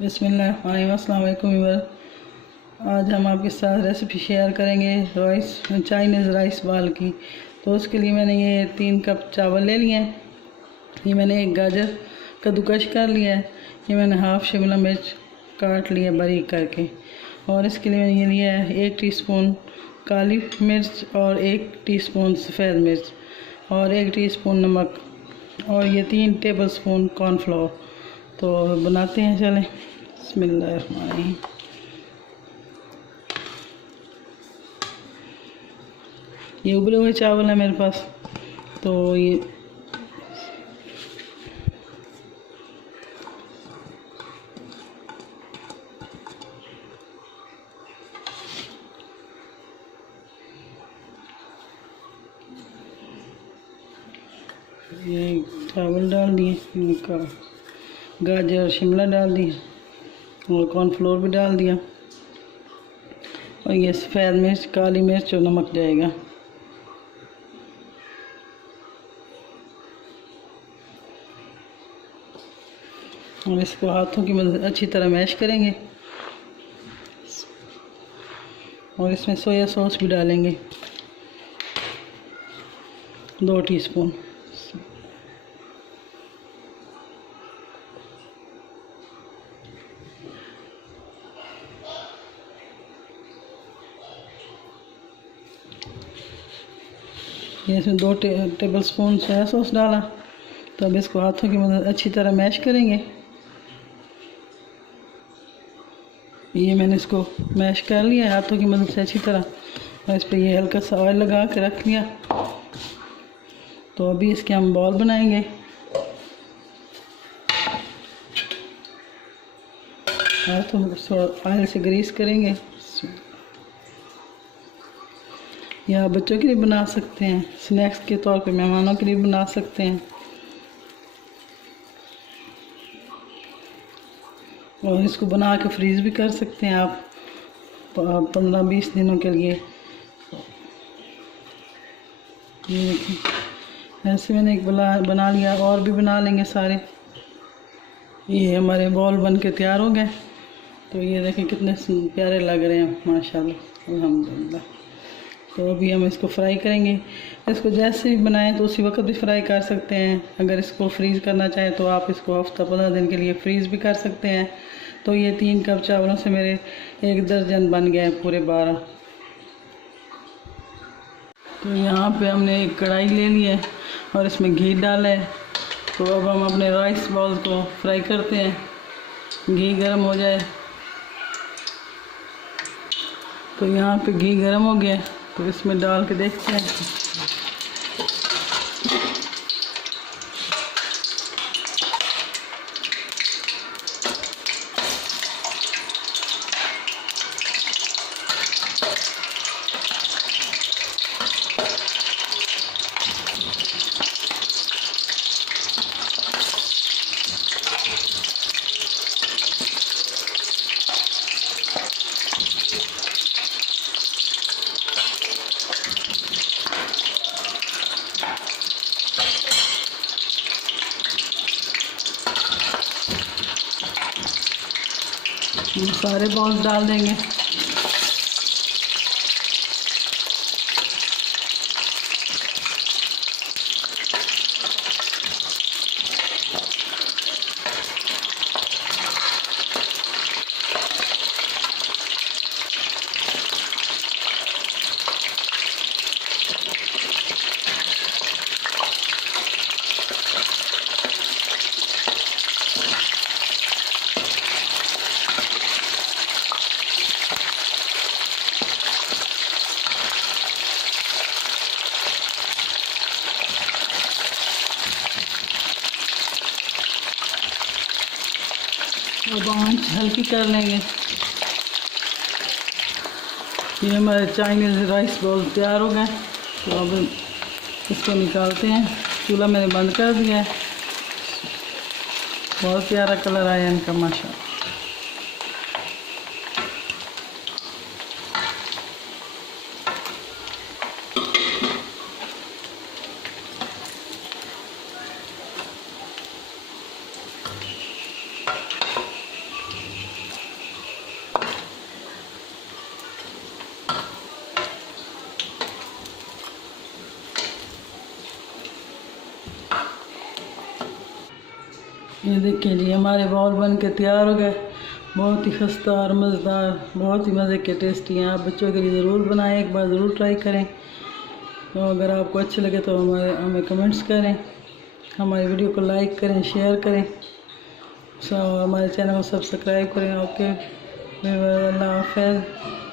बिस्मिल्लाहिर्रहमानिर्रहीम। अस्सलाम वालेकुम व्यूअर। आज हम आपके साथ रेसिपी शेयर करेंगे चाइनीज़ राइस बाल की। तो उसके लिए मैंने ये 3 कप चावल ले लिए हैं। ये मैंने एक गाजर कद्दूकश कर लिया है। ये मैंने हाफ़ शिमला मिर्च काट लिया बारीक करके। और इसके लिए मैंने ये लिया है 1 टीस्पून काली मिर्च और 1 टीस्पून सफ़ेद मिर्च और 1 टीस्पून नमक और ये 3 टेबलस्पून कॉर्नफ्लोर। तो बनाते हैं, चलें। बिस्मिल्लाहिर्रहमानिर्रहीम। ये उबले हुए चावल है मेरे पास। तो ये चावल डाल दिए, इनका गाजर शिमला डाल दिया और कॉर्नफ्लोर भी डाल दिया और ये सफ़ेद मिर्च काली मिर्च और नमक जाएगा। और इसको हाथों की मदद से अच्छी तरह मैश करेंगे और इसमें सोया सॉस भी डालेंगे 2 टीस्पून। ये इसमें 2 टेबलस्पून सोया सॉस डाला। तो अब इसको हाथों की मदद अच्छी तरह मैश करेंगे। ये मैंने इसको मैश कर लिया हाथों की मदद से अच्छी तरह और इस पर ये हल्का सा ऑयल लगा के रख लिया। तो अभी इसके हम बॉल बनाएंगे। हाथों को ऑयल से ग्रीस करेंगे। या बच्चों के लिए बना सकते हैं, स्नैक्स के तौर पे मेहमानों के लिए बना सकते हैं। और इसको बना के फ्रीज़ भी कर सकते हैं आप 15-20 दिनों के लिए। ये देखिए, ऐसे मैंने एक बना लिया और भी बना लेंगे सारे। ये हमारे बॉल बन के तैयार हो गए। तो ये देखें कितने प्यारे लग रहे हैं, माशाल्लाह, अल्हम्दुलिल्लाह। तो अभी हम इसको फ्राई करेंगे। इसको जैसे भी बनाएं तो उसी वक्त भी फ्राई कर सकते हैं। अगर इसको फ्रीज़ करना चाहें तो आप इसको हफ्ता 15 दिन के लिए फ्रीज़ भी कर सकते हैं। तो ये 3 कप चावलों से मेरे 1 दर्जन बन गए हैं, पूरे 12। तो यहाँ पे हमने एक कढ़ाई ले ली है और इसमें घी डाला है। तो अब हम अपने राइस बॉल को फ्राई करते हैं। घी गर्म हो जाए। तो यहाँ पे घी गर्म हो गया, तो इसमें डाल के देखते हैं। ये सारे बॉल्स डाल देंगे। अब आंच हल्की कर लेंगे। ये हमारे चाइनीज़ राइस बॉल तैयार हो गए। तो अब इसको निकालते हैं। चूल्हा मैंने बंद कर दिया है। बहुत प्यारा कलर आया इनका, माशाल्लाह। ये देखिए जी, हमारे बॉल बन के तैयार हो गए। बहुत ही खस्ता और मज़ेदार, बहुत ही मज़े के टेस्टी हैं। आप बच्चों के लिए ज़रूर बनाएं, एक बार ज़रूर ट्राई करें। तो अगर आपको अच्छे लगे तो हमें कमेंट्स करें, हमारी वीडियो को लाइक करें, शेयर करें, हमारे चैनल को सब्सक्राइब करें। ओके, अल्लाह हाफ़िज़।